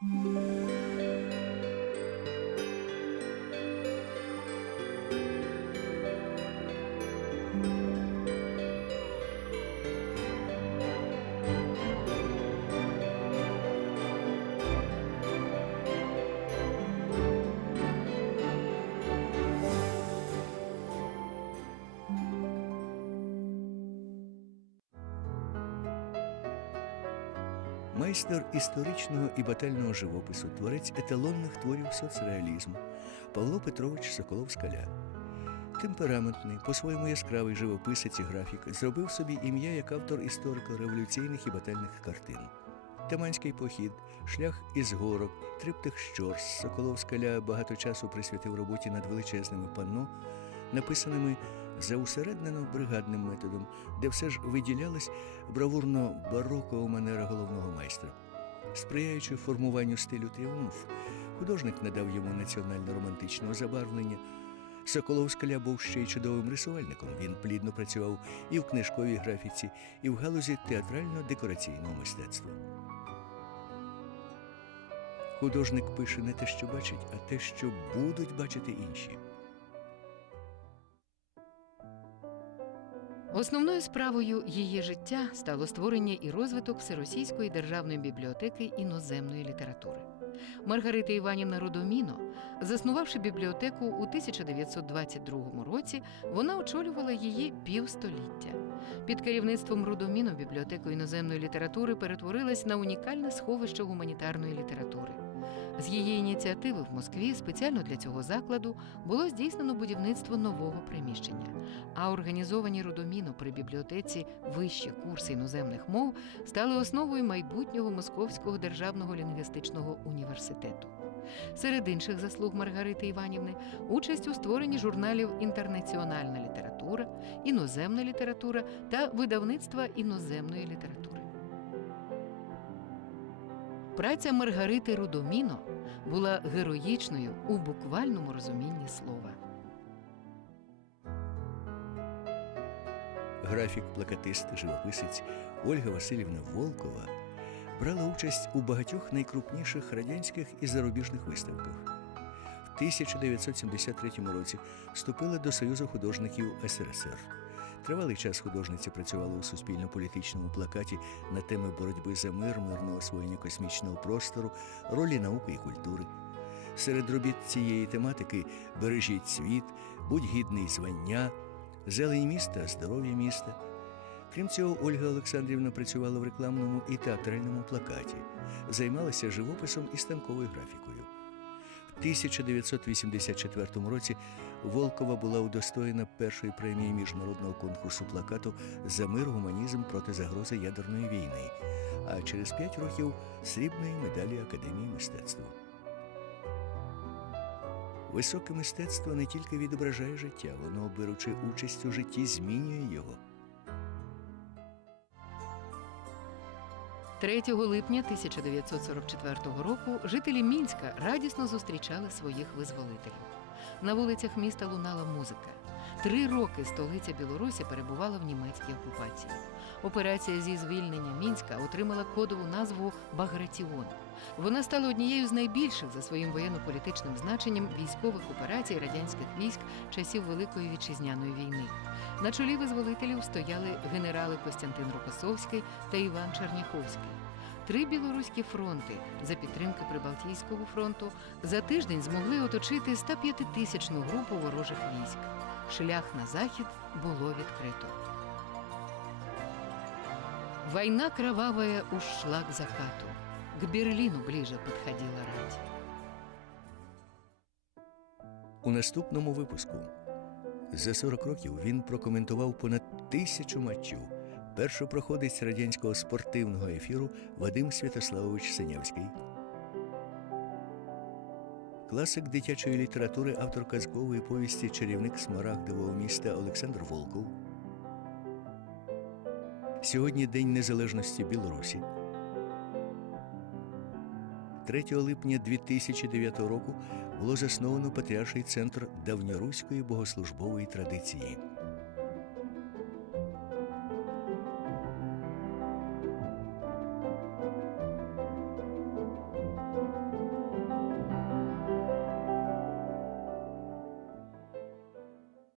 Música Майстер історичного і батального живопису, творець еталонних творів соцреалізму Павло Петрович Соколов-Скаля. Темпераментний, по-своєму яскравий живописець і графік, зробив собі ім'я як автор історико-революційних і батальних картин. Таманський похід, шлях із горок, триптих щорс Соколов-Скаля багато часу присвятив роботі над величезними панно, написаними за усереднено бригадним методом, де все ж виділялась бравурно барокова манера головного майстра. Сприяючи формуванню стилю тріумф, художник надав йому національно-романтичного забарвлення. Соколов Скаля був ще й чудовим рисувальником. Він плідно працював і в книжковій графіці, і в галузі театрально-декораційного мистецтва. Художник пише не те, що бачить, а те, що будуть бачити інші. Основною справою її життя стало створення і розвиток Всеросійської державної бібліотеки іноземної літератури. Маргарита Іванівна Родоміно, заснувавши бібліотеку у 1922 році, вона очолювала її півстоліття. Під керівництвом Родоміно бібліотека іноземної літератури перетворилась на унікальне сховище гуманітарної літератури. З її ініціативи в Москві спеціально для цього закладу було здійснено будівництво нового приміщення. А організовані Родоміно при бібліотеці вищі курси іноземних мов стали основою майбутнього Московського державного лінгвістичного університету. Серед інших заслуг Маргарити Іванівни участь у створенні журналів Інтернаціональна література, іноземна література та видавництва іноземної літератури. Праця Маргарити Рудоміно була героїчною у буквальному розумінні слова. Графік, плакатист, живописець Ольга Васильівна Волкова брала участь у багатьох найкрупніших радянських і зарубіжних виставках. В 1973 році вступила до Союзу художників СРСР. Тривалий час художниця працювала у суспільно-політичному плакаті на теми боротьби за мир, мирного освоєння космічного простору, ролі науки і культури. Серед робіт цієї тематики бережіть світ, будь гідний звання, зелень міста, здоров'я міста. Крім цього, Ольга Олександрівна працювала в рекламному і театральному плакаті, займалася живописом і станковою графікою. В 1984 році Волкова була удостоєна першої премії міжнародного конкурсу плакату за мир, гуманізм проти загрози ядерної війни, а через п'ять років срібної медалі Академії мистецтва. Високе мистецтво не тільки відображає життя, воно, беручи участь у житті, змінює його. 3 липня 1944 року жителі Мінська радісно зустрічали своїх визволителів. На вулицях міста лунала музика. Три роки столиця Білорусі перебувала в німецькій окупації. Операція зі звільнення Мінська отримала кодову назву Багратіон. Вона стала однією з найбільших за своїм воєнно-політичним значенням військових операцій радянських військ часів Великої вітчизняної війни. На чолі визволителів стояли генерали Костянтин Рокосовський та Іван Черняховський. Три білоруські фронти за підтримки Прибалтійського фронту за тиждень змогли оточити 105-тисячну групу ворожих військ. Шлях на захід було відкрито. Война кровавая ушла к закату. К Берлину ближе подходила рать. У наступному випуску за 40 років він прокоментував понад тисячу матчів. Першопроходець радянського спортивного ефіру Вадим Святославович Синявський. Класик дитячої літератури, автор казкової повісті Чарівник Смарагдового міста Олександр Волков. Сьогодні День Незалежності Білорусі. 3 липня 2009 року було засновано Патріарший центр давньоруської богослужбової традиції.